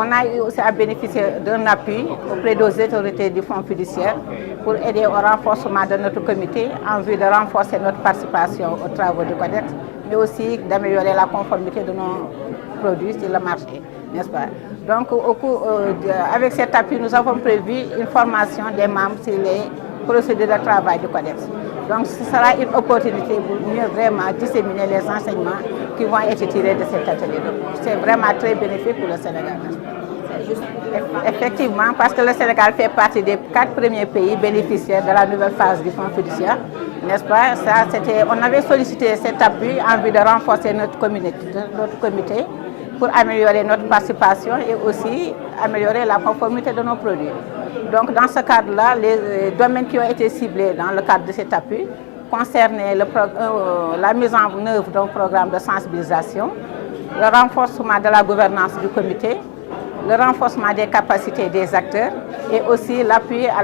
on a eu aussi à bénéficier d'un appui auprès des autorités du Fonds fiduciaire pour aider au renforcement de notre comité en vue de renforcer notre participation aux travaux du Codex, mais aussi d'améliorer la conformité de nos produits sur le marché, n'est-ce pas? Donc, avec cet appui, nous avons prévu une formation des membres sur les procédures de travail du Codex. Donc, ce sera une opportunité pour mieux vraiment disséminer les enseignements qui vont être tirés de cet atelier. C'est vraiment très bénéfique pour le Sénégal. Effectivement, parce que le Sénégal fait partie des 4 premiers pays bénéficiaires de la nouvelle phase du Fonds fiduciaire, n'est-ce pas? On avait sollicité cet appui en vue de renforcer notre comité pour améliorer notre participation et aussi améliorer la conformité de nos produits. Donc, dans ce cadre-là, les domaines qui ont été ciblés dans le cadre de cet appui concernaient la mise en œuvre d'un programme de sensibilisation, le renforcement de la gouvernance du comité, le renforcement des capacités des acteurs et aussi l'appui à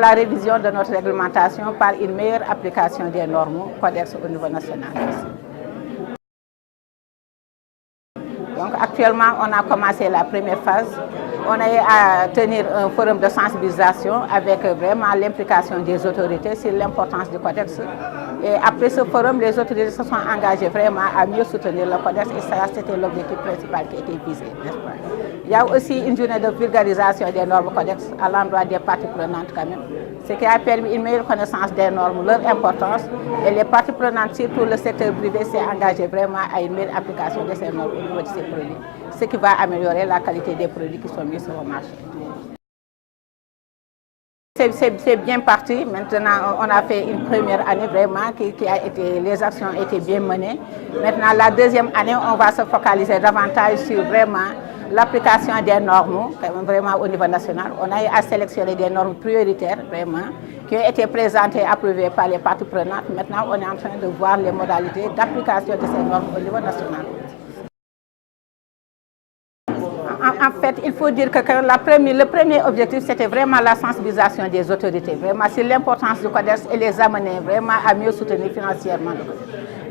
la révision de notre réglementation par une meilleure application des normes Codex au niveau national. Donc actuellement, on a commencé la première phase. On a eu à tenir un forum de sensibilisation avec vraiment l'implication des autorités sur l'importance du Codex. Et après ce forum, les autorités se sont engagées vraiment à mieux soutenir le Codex et ça, c'était l'objectif principal qui était visé, n'est-ce pas? Il y a aussi une journée de vulgarisation des normes Codex à l'endroit des parties prenantes quand même, ce qui a permis une meilleure connaissance des normes, leur importance, et les parties prenantes, surtout le secteur privé, s'est engagé vraiment à une meilleure application de ces normes au niveau de ces produits, ce qui va améliorer la qualité des produits qui sont mis sur le marché. C'est bien parti. Maintenant, on a fait une première année vraiment les actions ont été bien menées. Maintenant, la deuxième année, on va se focaliser davantage sur vraiment l'application des normes, vraiment au niveau national. On a eu à sélectionner des normes prioritaires, vraiment, qui ont été présentées et approuvées par les parties prenantes. Maintenant, on est en train de voir les modalités d'application de ces normes au niveau national. En fait, il faut dire que le premier objectif, c'était vraiment la sensibilisation des autorités, vraiment sur l'importance du Codex et les amener vraiment à mieux soutenir financièrement le Codex.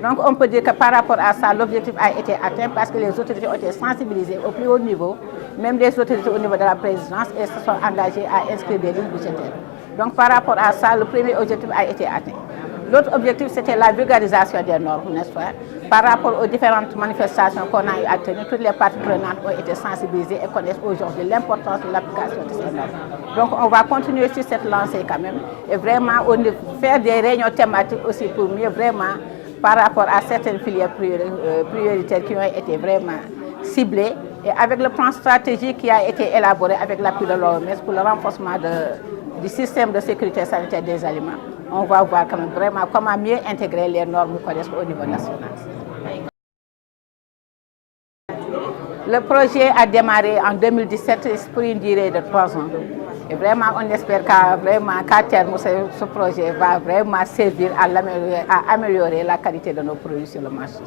Donc, on peut dire que par rapport à ça, l'objectif a été atteint parce que les autorités ont été sensibilisées au plus haut niveau, même les autorités au niveau de la présidence, et se sont engagées à inscrire des lignes budgétaires. Donc, par rapport à ça, le premier objectif a été atteint. L'autre objectif, c'était la vulgarisation des normes, n'est-ce pas? Par rapport aux différentes manifestations qu'on a eu à tenir, toutes les parties prenantes ont été sensibilisées et connaissent aujourd'hui l'importance de l'application de ces normes. Donc, on va continuer sur cette lancée quand même et vraiment faire des réunions thématiques aussi pour mieux vraiment, par rapport à certaines filières prioritaires qui ont été vraiment ciblées et avec le plan stratégique qui a été élaboré avec l'appui de l'OMS pour le renforcement du système de sécurité sanitaire des aliments. On va voir quand même vraiment comment mieux intégrer les normes Codex au niveau national. Le projet a démarré en 2017 pour une durée de 3 ans. Et vraiment, on espère qu'à terme, ce projet va vraiment servir à améliorer la qualité de nos produits sur le marché.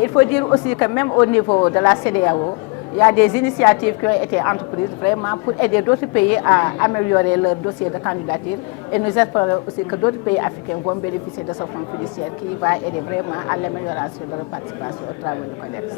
Il faut dire aussi que même au niveau de la CEDEAO, il y a des initiatives qui ont été entreprises vraiment pour aider d'autres pays à améliorer leur dossier de candidature. Et nous espérons aussi que d'autres pays africains vont bénéficier de ce fonds fiduciaire qui va aider vraiment à l'amélioration de leur participation au travail du Codex.